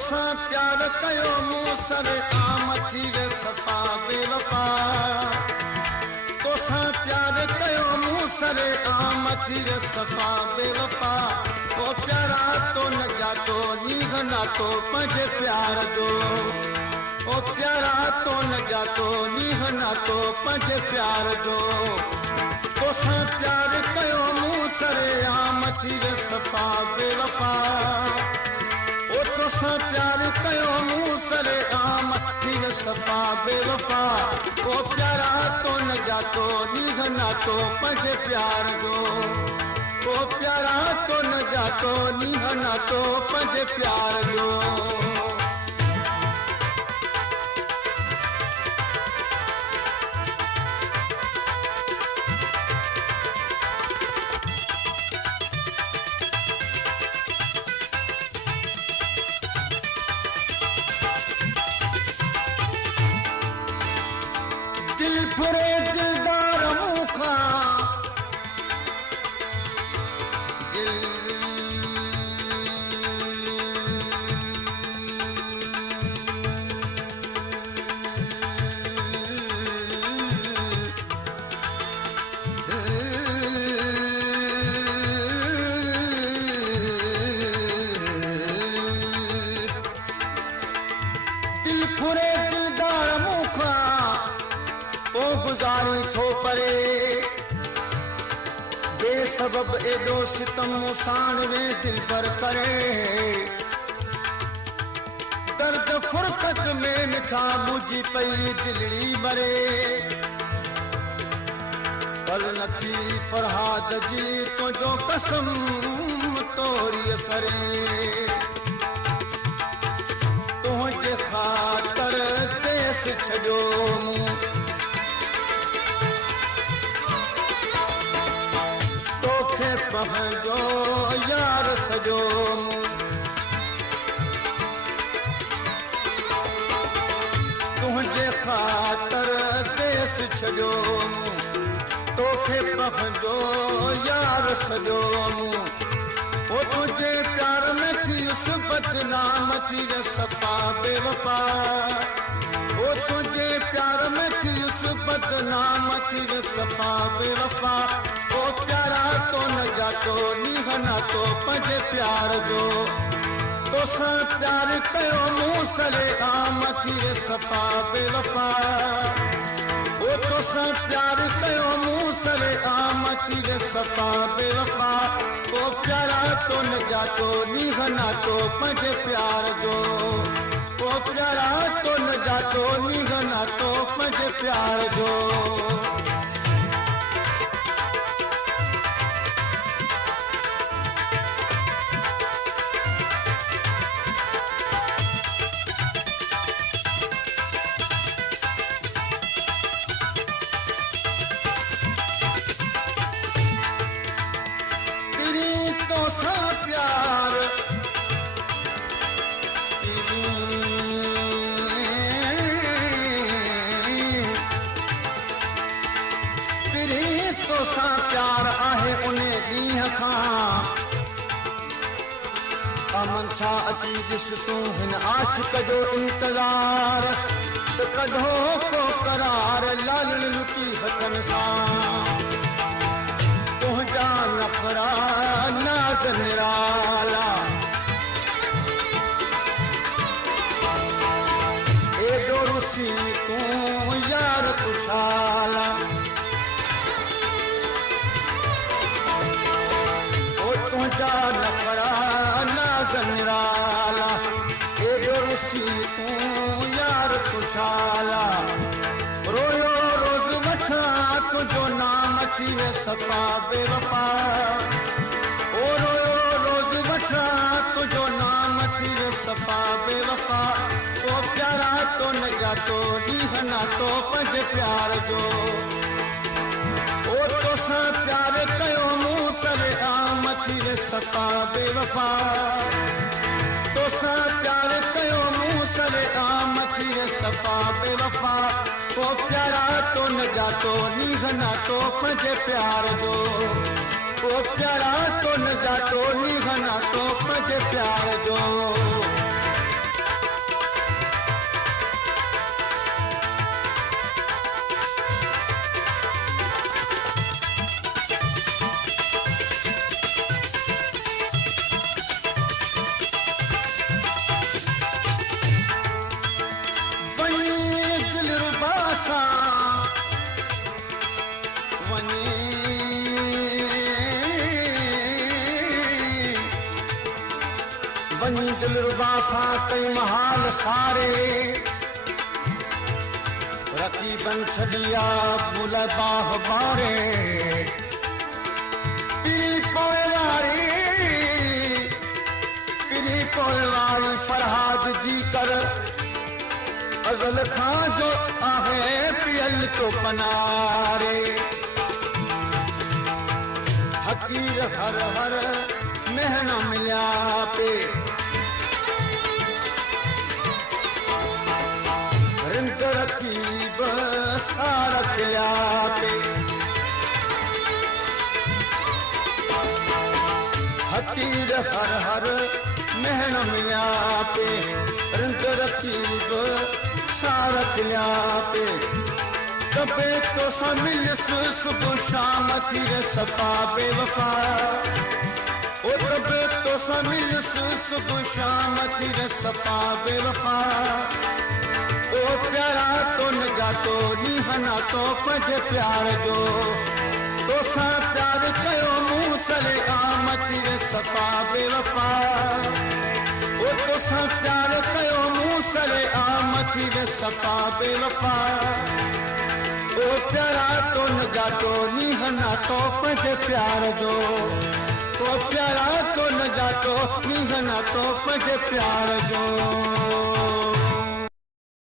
तोसां प्यार कयो मूं सर आम थी वे सफ़ा बेवफ़ा तोसां प्यार कयो मूं सर आम थी वे सफ़ा बेवफ़ा ओ प्यारा तो न जातो नीह नातो पंहिंजे प्यार जो ओ प्यारा तो न जातो नीह नातो पंहिंजे प्यार जो तोसां प्यार कयो मूं सर आम थी वे सफ़ा बेवफ़ा ओ तोसां प्यार कयो मूं सर आम थी वे सफ़ा बेवफ़ा ओ प्यारा तो न जातो नीह नातो पंहिंजे प्यार जो ओ प्यारा तो न जातो नीह नातो पंहिंजे प्यार जो दिल भरे दिलदार मुखा दिल भरे दिलदार मुखा ओ गुज़ारी थो परे बेसबब एॾो सितम साण वे दिल पर करे दर्द फुरकत में मिठा बुझी पई दिलड़ी मरे पल नथी फरहाद जी तुंहिंजो कसम तोरी सरे तुंहिंजे ख़ातिर देस छॾियो मूं तोखे पंहिंजो यार सॼो मूं तुंहिंजे ख़ातिर देस छॾियो मूं तोखे पंहिंजो यार सॼो मूं ओ तुंहिंजे प्यार में थियुसि बदनाम थी वे सफ़ा बेवफ़ा ओ तुंहिंजे प्यार में थियुसि बदनाम थी वे सफ़ा बेवफ़ा ओ प्यारा तो न जातो नीह नातो पंहिंजे प्यार जो तोसां प्यार कयो मूं सरे आम थी वे सफ़ा बेवफ़ा ओ तोसां प्यार कयो मूं सरे आम थी वे सफ़ा बेवफ़ा ओ प्यारा तो न जातो नीह नातो पंहिंजे प्यार जो ओ प्यारा तो न जातो नीह नातो पंहिंजे प्यार जो तोसां प्यार तोसां प्यार आहे उन ॾींहं खां अमन छा अची ॾिस तूं हिन आशिक़ जो इंतज़ार त कढो को करार लालण लुटी हथनि सां तुंहिंजा नखरा नाज़ निराला एॾो रुसी तूं यार पुछाला ओ तुंहिंजा नखरा नाज़ निराला एॾो रुसी तूं यार पुछाला रोयो रोज़ वठां तुंहिंजो नाम थी वे सफ़ा बेवफ़ा ओ रोयो रोज़ वठां तुंहिंजो नाम थी वे सफ़ा बेवफ़ा ओ प्यारा तो न जातो नीह नातो पंहिंजे प्यार जो ओ तोसां प्यार कयो मूं सरे आम थी वे सफ़ा बेवफ़ा तोसां प्यार कयो मूं सरे आम थी वे सफ़ा बेवफ़ा ओ प्यारा तो न जातो नीह नातो पंहिंजे प्यार जो ओ प्यारा तो न जातो नीह नातो पंहिंजे प्यार जो वञी दिलरुबा सां कई महाल सारे रकीबन छॾिया मुल बाह बारे पीरी पोइवारी फरहाद जी कर अज़ल खां जो आहे पियल तो पनारे हकीर हर हर नहना मिलिया पे रिंद रकीब सारा खिलिया पे हकीर हर हर नहना मिलिया पे रिंद रकीब सारा खिलिया पे कबे तो समिलस सुबह शाम थी रे सफा बेवफा ओ कबे तो समिलस सुबह शाम थी रे सफा बेवफा ओ प्यारा तो निगाह तो निहना तो पजे प्यार जो तो सा प्यार कयो मुंह सले आम थी रे सफा बेवफा ओ तो सा प्यार कयो मुंह सले आम थी रे सफा बेवफा ओ प्यारा तो निगाह तो निहना तो पजे प्यार जो तो प्यारा तो निगाह तो निहना तो पजे प्यार जो